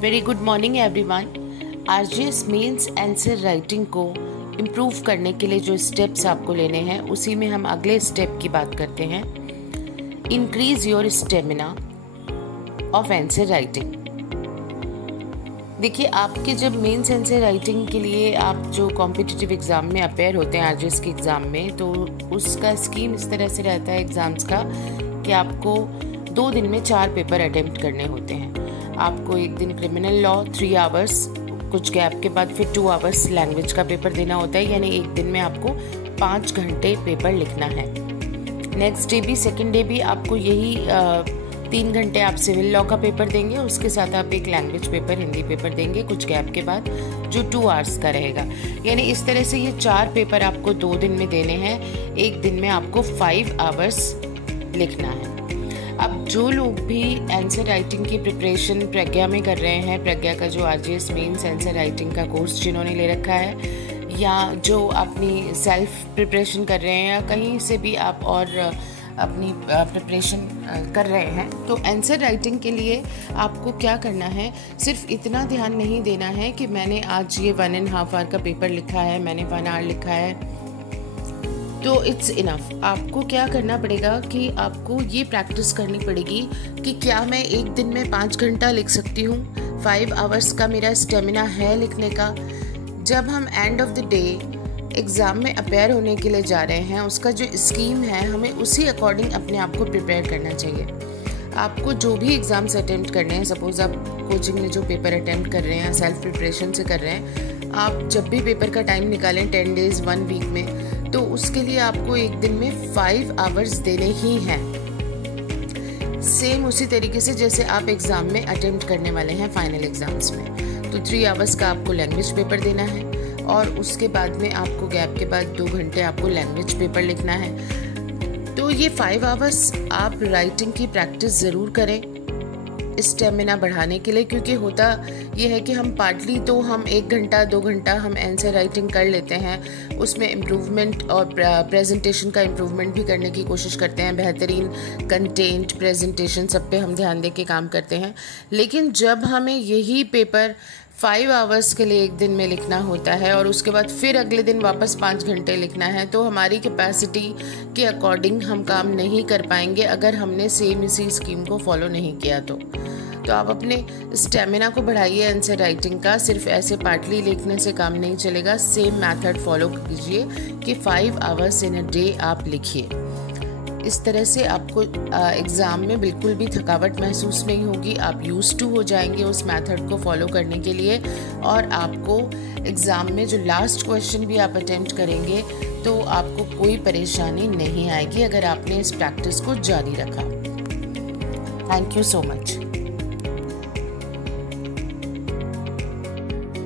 Very good morning everyone. RGS mains answer writing को improve करने के लिए जो स्टेप्स आपको लेने हैं उसी में हम अगले स्टेप की बात करते हैं। Increase your stamina of answer writing. देखिए, आपके जब मेंस आंसर राइटिंग के लिए आप जो कॉम्पिटिटिव एग्ज़ाम में अपेयर होते हैं आरजीएस के एग्ज़ाम में, तो उसका स्कीम इस तरह से रहता है एग्ज़ाम्स का कि आपको 2 दिन में 4 पेपर अटेम्प्ट करने होते हैं। आपको एक दिन क्रिमिनल लॉ 3 आवर्स, कुछ गैप के बाद फिर 2 आवर्स लैंग्वेज का पेपर देना होता है, यानी एक दिन में आपको 5 घंटे पेपर लिखना है। नेक्स्ट डे भी, सेकेंड डे भी आपको यही 3 घंटे आप सिविल लॉ का पेपर देंगे, उसके साथ आप एक लैंग्वेज पेपर, हिंदी पेपर देंगे कुछ गैप के बाद, जो 2 आवर्स का रहेगा। यानी इस तरह से ये 4 पेपर आपको 2 दिन में देने हैं, एक दिन में आपको 5 आवर्स लिखना है। अब जो लोग भी आंसर राइटिंग की प्रिपरेशन प्रज्ञा में कर रहे हैं, प्रज्ञा का जो आरजीएस मेंस आंसर राइटिंग का कोर्स जिन्होंने ले रखा है, या जो अपनी सेल्फ प्रिपरेशन कर रहे हैं, या कहीं से भी आप और अपनी प्रिपरेशन कर रहे हैं, तो आंसर राइटिंग के लिए आपको क्या करना है, सिर्फ इतना ध्यान नहीं देना है कि मैंने आज ये 1.5 आवर का पेपर लिखा है, मैंने 1 आवर लिखा है, तो इट्स इनफ। आपको क्या करना पड़ेगा कि आपको ये प्रैक्टिस करनी पड़ेगी कि क्या मैं एक दिन में 5 घंटा लिख सकती हूँ, 5 आवर्स का मेरा स्टेमिना है लिखने का। जब हम end of the day exam में अपेयर होने के लिए जा रहे हैं, उसका जो स्कीम है हमें उसी अकॉर्डिंग अपने आप को प्रिपेयर करना चाहिए। आपको जो भी एग्ज़ाम्स अटेम्प्ट करने हैं, सपोज़ आप कोचिंग में जो पेपर अटेम्प्ट कर रहे हैं, सेल्फ प्रिपरेशन से कर रहे हैं, आप जब भी पेपर का टाइम निकालें 10 डेज़ 1 वीक में, तो उसके लिए आपको एक दिन में 5 आवर्स देने ही हैं। सेम उसी तरीके से जैसे आप एग्ज़ाम में अटेम्प्ट करने वाले हैं फाइनल एग्ज़ाम्स में, तो 3 आवर्स का आपको लैंग्वेज पेपर देना है, और उसके बाद में आपको गैप के बाद 2 घंटे आपको लैंग्वेज पेपर लिखना है। तो ये 5 आवर्स आप राइटिंग की प्रैक्टिस ज़रूर करें स्टेमिना बढ़ाने के लिए, क्योंकि होता ये है कि हम पार्टली तो हम 1 घंटा 2 घंटा हम आंसर राइटिंग कर लेते हैं, उसमें इम्प्रूवमेंट और प्रेजेंटेशन का इम्प्रूवमेंट भी करने की कोशिश करते हैं, बेहतरीन कंटेंट प्रेजेंटेशन सब पे हम ध्यान दे के काम करते हैं। लेकिन जब हमें यही पेपर 5 आवर्स के लिए एक दिन में लिखना होता है और उसके बाद फिर अगले दिन वापस 5 घंटे लिखना है, तो हमारी कैपेसिटी के अकॉर्डिंग हम काम नहीं कर पाएंगे अगर हमने सेम इसी स्कीम को फॉलो नहीं किया। तो आप अपने स्टेमिना को बढ़ाइए आंसर राइटिंग का, सिर्फ ऐसे पार्टली लिखने से काम नहीं चलेगा। सेम मेथड फॉलो कीजिए कि 5 आवर्स इन अ डे आप लिखिए। इस तरह से आपको एग्ज़ाम में बिल्कुल भी थकावट महसूस नहीं होगी, आप यूज्ड टू हो जाएंगे उस मेथड को फॉलो करने के लिए, और आपको एग्ज़ाम में जो लास्ट क्वेश्चन भी आप अटेम्प्ट करेंगे तो आपको कोई परेशानी नहीं आएगी अगर आपने इस प्रैक्टिस को जारी रखा। Thank you so much.